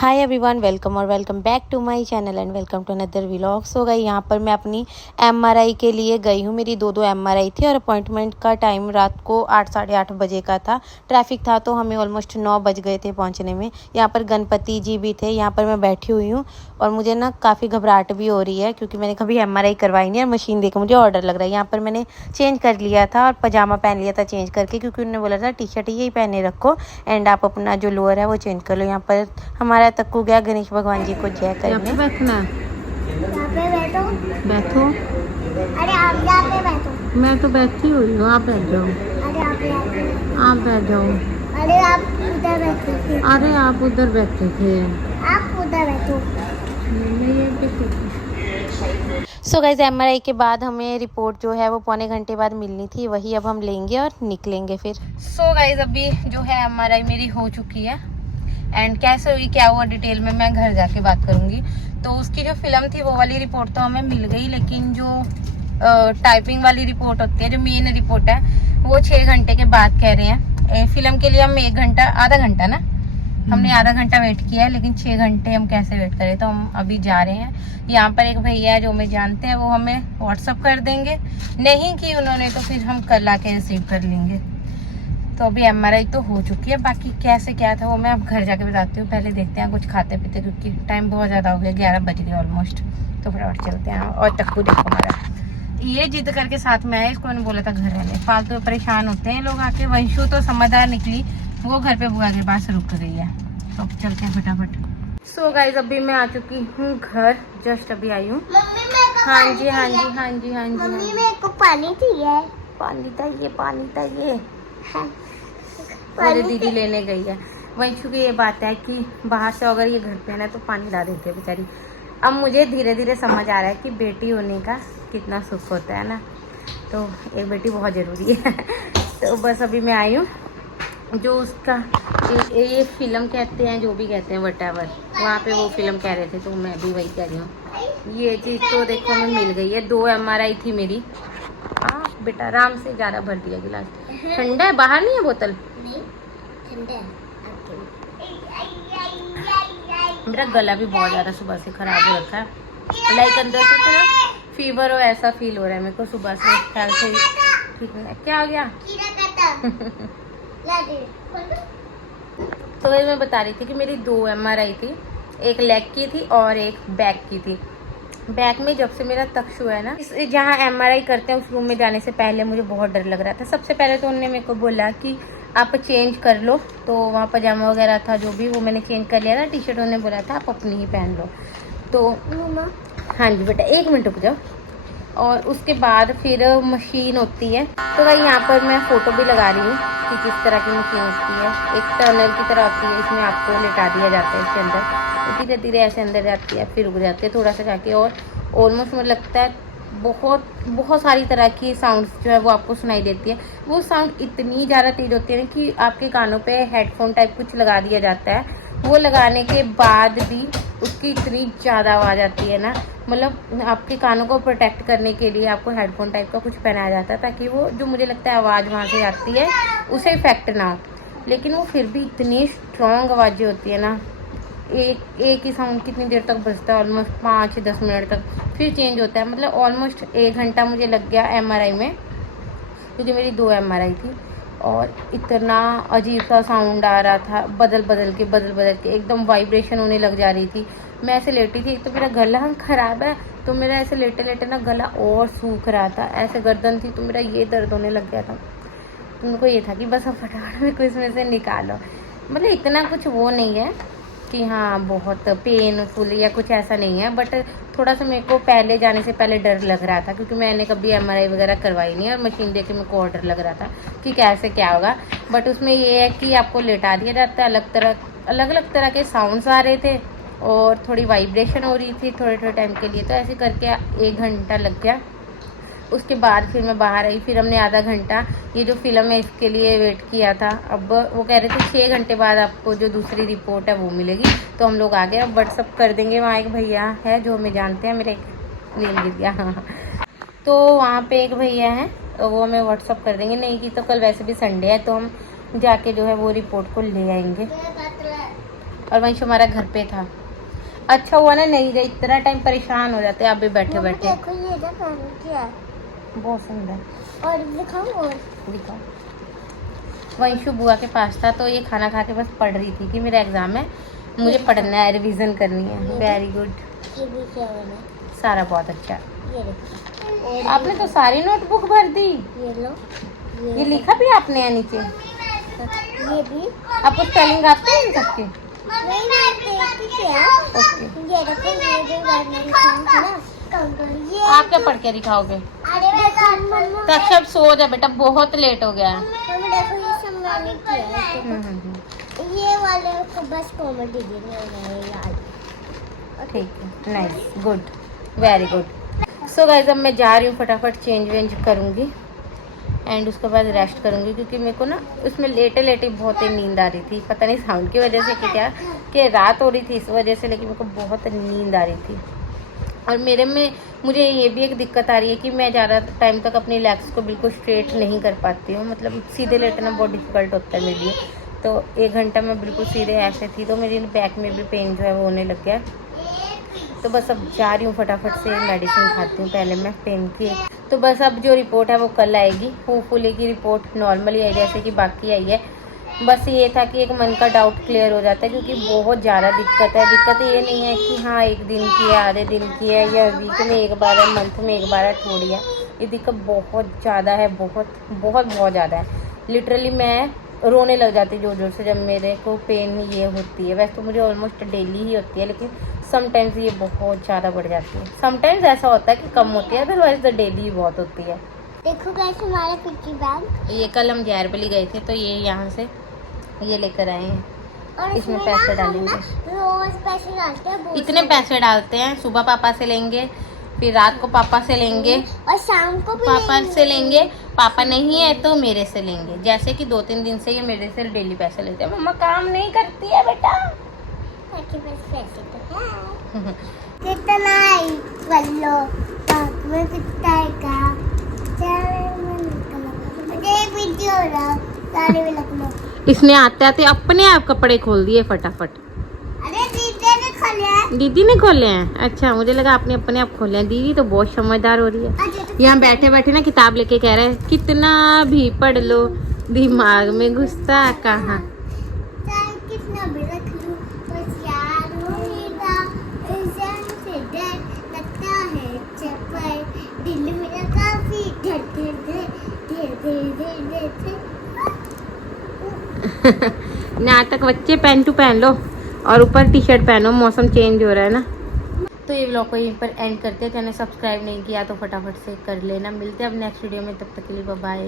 हाय everyone, welcome और welcome back to my channel and welcome to another vlog. So गई यहाँ पर मैं अपनी एमआरआई के लिए गई हूँ। मेरी दो एमआरआई थी और अपॉइंटमेंट का टाइम रात को 8 साढ़े 8 बजे का था। ट्रैफिक था तो हमें ऑलमोस्ट 9 बज गए थे पहुँचने में। यहाँ पर गणपति जी भी थे। यहाँ पर मैं बैठी हुई हूँ और मुझे ना काफ़ी घबराहट भी हो रही है क्योंकि मैंने कभी एमआरआई करवाई नहीं और मशीन देख मुझे ऑर्डर लग रहा है। यहाँ पर मैंने चेंज कर लिया था और पजामा पहन लिया था चेंज करके, क्योंकि उन्होंने बोला था टी शर्ट यही पहने रखो एंड आप अपना जो लोअर है वो चेंज कर लो। यहाँ पर हमारा तक्कू गया गणेश भगवान जी को जय करने। बैठना है, यहाँ पे बैठो। बैठो। अरे आप यहाँ पे बैठो। मैं तो बैठी हुई हूँ, आप बैठ जाओ। अरे आप बैठ जाओ। अरे आप उधर बैठे थे। अरे आप उधर बैठे थे। आप उधर बैठो। मैं ये बैठी। सो गाइस, एमआरआई के बाद हमें रिपोर्ट जो है वो पौने घंटे बाद मिलनी थी, वही अब हम लेंगे और निकलेंगे फिर। सो गाइस, अभी जो है एमआरआई मेरी हो चुकी है एंड कैसे हुई क्या हुआ डिटेल में मैं घर जाके बात करूंगी। तो उसकी जो फिल्म थी वो वाली रिपोर्ट तो हमें मिल गई, लेकिन जो टाइपिंग वाली रिपोर्ट होती है, जो मेन रिपोर्ट है, वो 6 घंटे के बाद कह रहे हैं। फिल्म के लिए हम 1 घंटा आधा घंटा ना हमने आधा घंटा वेट किया है, लेकिन 6 घंटे हम कैसे वेट करें। तो हम अभी जा रहे हैं। यहाँ पर एक भैया है जो हमें जानते हैं, वो हमें व्हाट्सअप कर देंगे। नहीं कि उन्होंने तो फिर हम कल आके रिसीव कर लेंगे। तो अभी एमआरआई तो हो चुकी है, बाकी कैसे क्या था वो मैं अब घर जाके बताती हूँ। पहले देखते हैं कुछ खाते पीते, क्योंकि टाइम बहुत ज़्यादा हो गया, 11 बज गए ऑलमोस्ट। तो फटाफट चलते हैं। और टक्कू देखो हमारा, ये जिद करके साथ में आया, इसको मैंने बोला था घर रहने। फालतू में परेशान होते हैं लोग आके। वंशु तो समझदार निकली, वो घर पे बुआ के पास रुक गई है। तो चलते हैं फटाफट। सो गाइज, अभी मैं आ चुकी हूँ घर, जस्ट अभी आई हूँ। मम्मी मेरे को हाँ जी हाँ जी हाँ जी हाँ जी। मम्मी मेरे को पानी चाहिए। पानी चाहिए, पानी चाहिए। हाँ। मुझे दीदी लेने गई है। वंशु की ये बात है कि बाहर से अगर ये घर पे है ना तो पानी ला देती है बेचारी। अब मुझे धीरे धीरे समझ आ रहा है कि बेटी होने का कितना सुख होता है ना। तो एक बेटी बहुत ज़रूरी है। तो बस अभी मैं आई हूँ। जो उसका ये फिल्म कहते हैं, जो भी कहते हैं वटेवर, वहाँ पे वो फिल्म कह रहे थे, तो मैं भी वही कह रही हूँ। ये चीज़ तो देखो हमें मिल गई है। 2 एमआरआई थी मेरी। हाँ बेटा, आराम से ज़्यादा भर दिया गिलास। ठंडा है, बाहर नहीं है बोतल। नहीं ठंडा है। मेरा गला भी बहुत ज़्यादा सुबह से ख़राब हो रखा है। लाइक अंदर से थोड़ा फीवर हो ऐसा फील हो रहा है मेरे को सुबह से। ख्याल से ठीक नहीं। क्या हो गया? कीड़ा काटा। ला दे। तो वही मैं बता रही थी कि मेरी 2 एमआरआई थी। एक लेग की थी और एक बैक की थी। बैक में जब से मेरा तक्ष हुआ है ना, जहाँ एमआरआई करते हैं उस रूम में जाने से पहले मुझे बहुत डर लग रहा था। सबसे पहले तो उन्होंने मेरे को बोला कि आप चेंज कर लो। तो वहाँ पजामा वगैरह था जो भी, वो मैंने चेंज कर लिया था। टी शर्ट उन्होंने बोला था आप अपनी ही पहन लो। तो मम्मा हाँ जी बेटा, 1 मिनट रुक जाओ। और उसके बाद फिर मशीन होती है। तो भाई यहाँ पर मैं फ़ोटो भी लगा रही हूँ कि किस तरह की मशीन होती है। एक टनल की तरह होती है, इसमें आपको लेटा दिया जाता है इसके अंदर। तो धीरे धीरे ऐसे अंदर जाती है, फिर रुक जाती है थोड़ा सा जाके। और ऑलमोस्ट मुझे लगता है बहुत बहुत सारी तरह की साउंड्स जो है वो आपको सुनाई देती है। वो साउंड इतनी ज़्यादा तेज़ होती है ना कि आपके कानों पे हेडफोन टाइप कुछ लगा दिया जाता है। वो लगाने के बाद भी उसकी इतनी ज़्यादा आवाज़ आती है ना, मतलब आपके कानों को प्रोटेक्ट करने के लिए आपको हेडफोन टाइप का कुछ पहनाया जाता है, ताकि वो जो मुझे लगता है आवाज़ वहाँ से आती है उसे इफेक्ट ना हो। लेकिन वो फिर भी इतनी स्ट्रॉन्ग आवाज़ें होती है ना। एक ही साउंड कितनी देर तक बजता है? ऑलमोस्ट 5 से 10 मिनट तक, फिर चेंज होता है। मतलब ऑलमोस्ट 1 घंटा मुझे लग गया एमआरआई में, क्योंकि मेरी 2 एमआरआई थी। और इतना अजीब सा साउंड आ रहा था, बदल बदल के एकदम वाइब्रेशन होने लग जा रही थी। मैं ऐसे लेटी थी, तो मेरा गला ख़राब है, तो मेरा ऐसे लेटे लेटे ना गला और सूख रहा था। ऐसे गर्दन थी तो मेरा ये दर्द होने लग गया था। तो उनको ये था कि बस अब फटाफट में कुछ इसमें से निकालो। मतलब इतना कुछ वो नहीं है कि हाँ बहुत पेनफुल या कुछ ऐसा नहीं है, बट थोड़ा सा मेरे को पहले जाने से पहले डर लग रहा था, क्योंकि मैंने कभी एमआरआई वगैरह करवाई नहीं है। और मशीन देख के मेरे को और डर लग रहा था कि कैसे क्या होगा। बट उसमें ये है कि आपको लेटा दिया जाता है, अलग अलग तरह के साउंड्स आ रहे थे और थोड़ी वाइब्रेशन हो रही थी थोड़े थोड़े टाइम के लिए। तो ऐसे करके 1 घंटा लग गया। उसके बाद फिर मैं बाहर आई। फिर हमने आधा घंटा ये जो फिल्म है इसके लिए वेट किया था। अब वो कह रहे थे 6 घंटे बाद आपको जो दूसरी रिपोर्ट है वो मिलेगी। तो हम लोग आ गए, अब व्हाट्सअप कर देंगे। वहाँ एक भैया है जो हमें जानते हैं, मेरे नेम गिर गया। हाँ, तो वहाँ पे एक भैया है, वो हमें व्हाट्सअप कर देंगे। नहीं कि तो कल वैसे भी संडे है, तो हम जाके जो है वो रिपोर्ट को ले आएंगे। और वंश हमारा घर पे था। अच्छा हुआ ना नहीं गई, इतना टाइम परेशान हो जाते हैं अभी बैठे बैठे। देखो ये देखो क्या बहुत सुंदर। और दिखाऊं और दिखाओ। वंशु बुआ के पास था तो ये खाना खा के बस पढ़ रही थी कि मेरा एग्जाम है, मुझे पढ़ना है, रिवीजन करनी है। Very good. ये भी क्या बना सारा बहुत अच्छा। ये देखो और आपने तो सारी नोटबुक भर दी। ये लो ये लिखा भी आपने है नीचे? ये भी आपको स्पेलिंग आती है इन सबकी? नहीं देखती क्या ओके। ये देखो ये जो मैंने लिखा है ना ये आप क्या पढ़ के दिखाओगे? अरे मम्मा तो अच्छा अब सो जा बेटा, बहुत लेट हो गया है। देखो ये सब मैंने किया है देखो। ये वाले को बस कॉमेडी देनी है यार। ठीक है, nice, good, very good. So guys अब मैं जा रही हूँ, फटाफट चेंज वेंज करूँगी एंड उसके बाद रेस्ट करूँगी, क्योंकि मेरे को ना उसमें लेटे लेटे बहुत ही नींद आ रही थी। पता नहीं साउंड की वजह से कि क्या, कि रात हो रही थी इस वजह से, लेकिन मेरे को बहुत नींद आ रही थी। और मेरे में मुझे ये भी एक दिक्कत आ रही है कि मैं ज़्यादा टाइम तक अपनी लेग्स को बिल्कुल स्ट्रेट नहीं कर पाती हूँ। मतलब सीधे लेटना बहुत डिफ़िकल्ट होता है मेरे लिए। तो 1 घंटा मैं बिल्कुल सीधे ऐसे थी तो मेरी बैक में भी पेन जो है वो होने लग गया। तो बस अब जा रही हूँ, फटाफट से मेडिसिन खाती हूँ पहले मैं पेन की। तो बस अब जो रिपोर्ट है वो कल आएगी। होपफुली की रिपोर्ट नॉर्मली आई जैसे कि बाकी आई है। बस ये था कि एक मन का डाउट क्लियर हो जाता है, क्योंकि बहुत ज़्यादा दिक्कत है। दिक्कत ये नहीं है कि हाँ 1 दिन की है, आधे दिन की है, या वीक में 1 बार है, मंथ में 1 बार है, थोड़ी है। ये दिक्कत बहुत ज़्यादा है, बहुत बहुत बहुत ज़्यादा है। लिटरली मैं रोने लग जाती जोर जोर से जब मेरे को पेन ये होती है। वैसे तो मुझे ऑलमोस्ट डेली ही होती है, लेकिन समटाइम्स ये बहुत ज़्यादा बढ़ जाती है। समटाइम्स ऐसा होता है कि कम होती है, अदरवाइज तो डेली ही बहुत होती है। देखो कैसे हमारा पिग्गी बैंक। ये कल हम जैरबली गए थे तो ये यहाँ से ये लेकर आए हैं। और इसमें ना पैसे हम डालेंगे। ना रोज पैसे डालते हैं बहुत इतने पैसे डालते हैं, सुबह पापा से लेंगे, फिर रात को पापा से लेंगे, और शाम को भी पापा से लेंगे, पापा नहीं है तो मेरे से लेंगे। जैसे कि 2-3 दिन से ये मेरे से डेली पैसे लेते हैं। मम्मा काम नहीं करती है बेटा। आपके पास पैसे तो है। कितना है बल्लो पाप में कितना है का मुझे वीडियो ना सारे में लगना। इसने आते आते अपने आप कपड़े खोल दिए फटाफट। अरे दीदी ने खोले दीदी ने खोले हैं? अच्छा, मुझे लगा आपने अपने आप खोले हैं। दीदी तो बहुत समझदार हो रही है। यहाँ बैठे बैठे ना किताब लेके कह रहे हैं कितना भी पढ़ लो दिमाग में घुसता कहाँ। चाहे कितना भी रख लूं बस यार होएगा इंसान से डर लगता है चप्पल दिल मेरा काफी धड़ धड़ धड़ धड़ धड़ धड़ धड़। नाटक बच्चे पैंट टू पहन लो और ऊपर टी-शर्ट पहनो, मौसम चेंज हो रहा है ना। तो ये व्लॉग को यहीं पर एंड करते हैं। चैनल सब्सक्राइब नहीं किया तो फटाफट से कर लेना। मिलते हैं अब नेक्स्ट वीडियो में, तब तक के लिए बाय बाय।